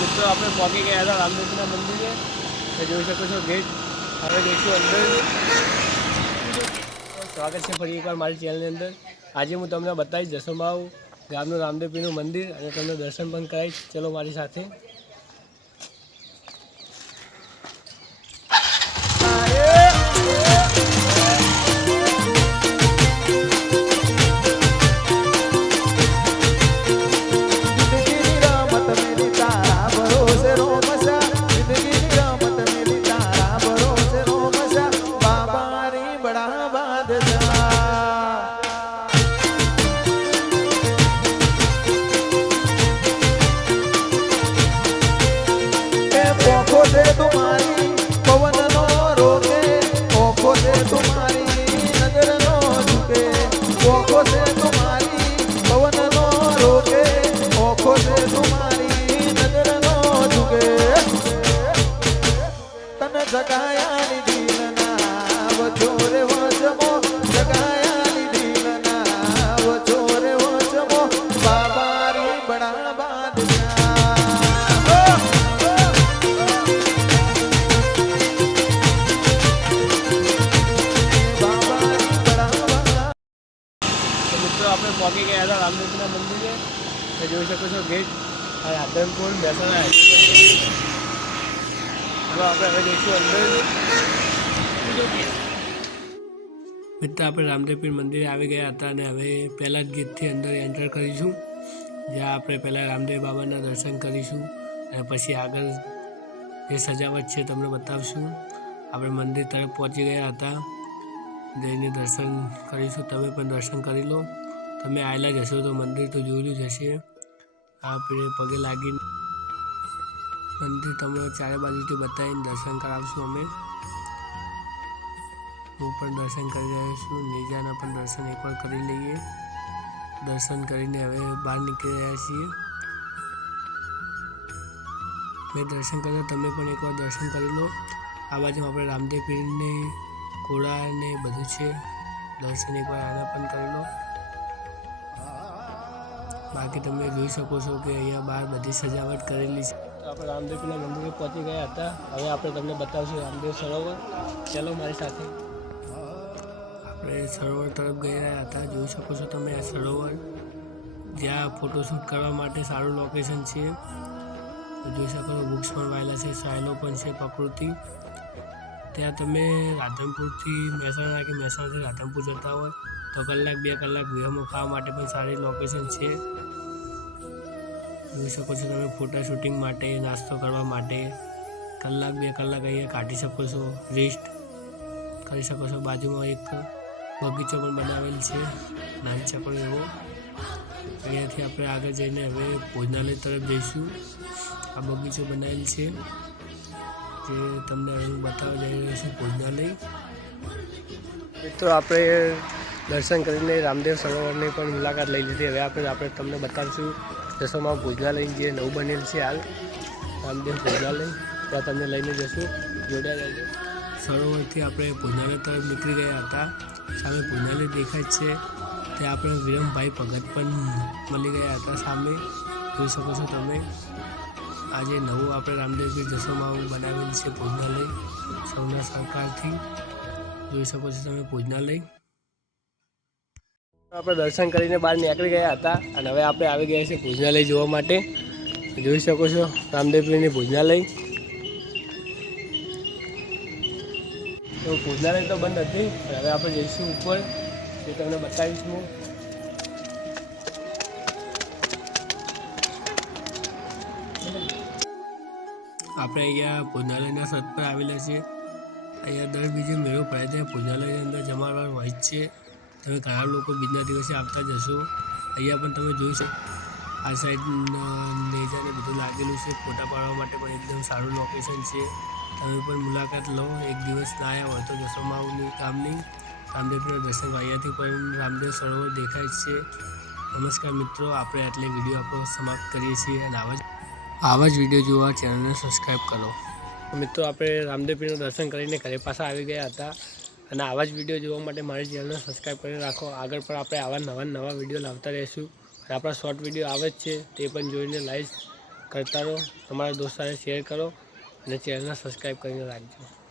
મિત્રો આપણે પહોંચી ગયા હતા રામદેવના મંદિરે. જોઈ શકો છો ગેટ. હવે જઈશું અંદર. સ્વાગત છે ફરી એકવાર મારી ચેનલની અંદર. આજે હું તમને બતાવીશ જસોમાવ ગામનું રામદેવપીરનું મંદિર અને તમને દર્શન પણ કરાવીશ. ચલો મારી સાથે. આપણે પહોંચી ગયા હતા રામદેવના મંદિરે. જોઈ શકો છો ગેટ. રાધનપુર મહેસાણા. ચાલો આપણે હવે જઈશું અંદર. મિત્ર આપણે રામદેવપીર મંદિરે આવી ગયા હતા અને હવે પહેલા જ ગેટથી અંદર એન્ટર કરીશું, જ્યાં આપણે પહેલાં રામદેવ બાબાના દર્શન કરીશું અને પછી આગળ જે સજાવટ છે તમને બતાવશું. આપણે મંદિર તરફ પહોંચી ગયા હતા. જઈને દર્શન કરીશું. તમે પણ દર્શન કરી લો. તમે આવેલા જ હશો તો મંદિર તો જોયેલું જ હશે. આપણે પગે લાગીને મંદિર તમને ચારે બાજુથી બતાવીને દર્શન કરાવશું અમે. હું પણ દર્શન કરી રહ્યો છું. નીજાના પણ દર્શન એકવાર કરી લઈએ. દર્શન કરીને હવે બહાર નીકળી રહ્યા છીએ. મેં દર્શન કર્યા, તમે પણ એકવાર દર્શન કરી લો. આ બાજુ આપણે રામદેવ પીરને ઘોડા ને બધું છે. દર્શન એકવાર આના પણ કરી લો. બાકી તમે જોઈ શકો છો કે અહીંયા બહાર બધી સજાવટ કરેલી છે. આપણે રામદેવપીરના મંદિરે પહોંચી ગયા હતા. હવે આપણે તમને બતાવશું રામદેવ સરોવર. ચલો મારી સાથે. આપણે સરોવર તરફ ગઈ રહ્યા હતા. જોઈ શકો છો તમે આ સરોવર, જ્યાં ફોટોશૂટ કરવા માટે સારું લોકેશન છે. જોઈ શકો છો વૃક્ષ પણ વાયેલા છે, સાયલો પણ છે, પ્રકૃતિ. ત્યાં તમે રાધનપુરથી મહેસાણા કે મહેસાણાથી રાધનપુર જતા હોય તો કલાક 2 કલાક વ્યૂમાં ખાવા માટે પણ સારી લોકેશન છે. જોઈ શકો છો તમે ફોટા શૂટિંગ માટે, નાસ્તો કરવા માટે કલાક 2 કલાક અહીંયા કાઢી શકો છો. રેસ્ટ કરી શકો છો. બાજુમાં એક બગીચો પણ બનાવેલ છે, નાની ચકડો એવો. અહીંયાથી આપણે આગળ જઈને હવે ભોજનાલય તરફ જઈશું. આ બગીચો બનાવેલ છે જે તમને હું બતાવવા જઈ રહ્યો છું, ભોજનાલય. મિત્રો આપણે દર્શન કરીને રામદેવ સરોવરની પણ મુલાકાત લઈ લીધી. હવે આપણે તમને બતાવીશું જસોમાવ ભોજનાલય જે નવું બનેલ છે હાલ, રામદેવ ભોજનાલય. ત્યાં તમને લઈને જશું. જોડાયા રહેજો. સરોવરથી આપણે ભોજનાલય તરફ નીકળી ગયા હતા. સામે ભોજનાલય દેખાય છે. ત્યાં આપણે વિરમભાઈ ભગત પણ મળી ગયા હતા સામે. જોઈ શકો છો તમે. આજે નવું આપણે રામદેવપીર જસોમાવ બનાવેલ છે ભોજનાલય, સૌના સરકારથી. જોઈ શકો છો તમે ભોજનાલય. આપણે દર્શન કરીને બહાર નીકળી ગયા હતા અને હવે આપણે આવી ગયા છીએ ભોજનાલય જોવા માટે. જોઈ શકો છો રામદેવપીરની ભોજનાલય. તો ભોજનાલય તો બંધ હતી. હવે આપણે જઈશું ઉપર, એ તમને બતાવીશ હું. આપણે અહીંયા ભોજનાલયના છત પર આવેલા છે. અહીંયા દર બીજે મેળો ભરાય છે. ભોજનાલયની અંદર જમણવાર હોય છે. તમે ઘણા લોકો બીજના દિવસે આવતા જશો. અહીંયા પણ તમે જોઈ શકો આ સાઈડ નેજાને બધું લાગેલું છે. ફોટા પાડવા માટે પણ એકદમ સારું લોકેશન છે. તમે પણ મુલાકાત લો. એક દિવસ ના આવ્યા હોય તો જસોમાવની ગામની રામદેવપીરના દર્શન. અહીંયાથી પણ રામદેવ સરોવર દેખાય છે. નમસ્કાર મિત્રો, આપણે આટલે વિડીયો આપણો સમાપ્ત કરીએ છીએ અને આવા જ વિડીયો જોવા ચેનલને સબસ્ક્રાઈબ કરો. મિત્રો આપણે રામદેવપીરના દર્શન કરીને ઘરે પાછા આવી ગયા હતા અને આવા જ વિડીયો જોવા માટે મારી ચેનલને સબસ્ક્રાઈબ કરી રાખો. આગળ પણ આપણે આવા નવા વિડીયો લાવતા રહીશું. અને આપણા શોર્ટ વિડીયો આવે જ છે તે પણ જોઈને લાઈક કરતા રહો, તમારા દોસ્તાને શેર કરો અને ચેનલને સબસ્ક્રાઈબ કરીને રાખજો.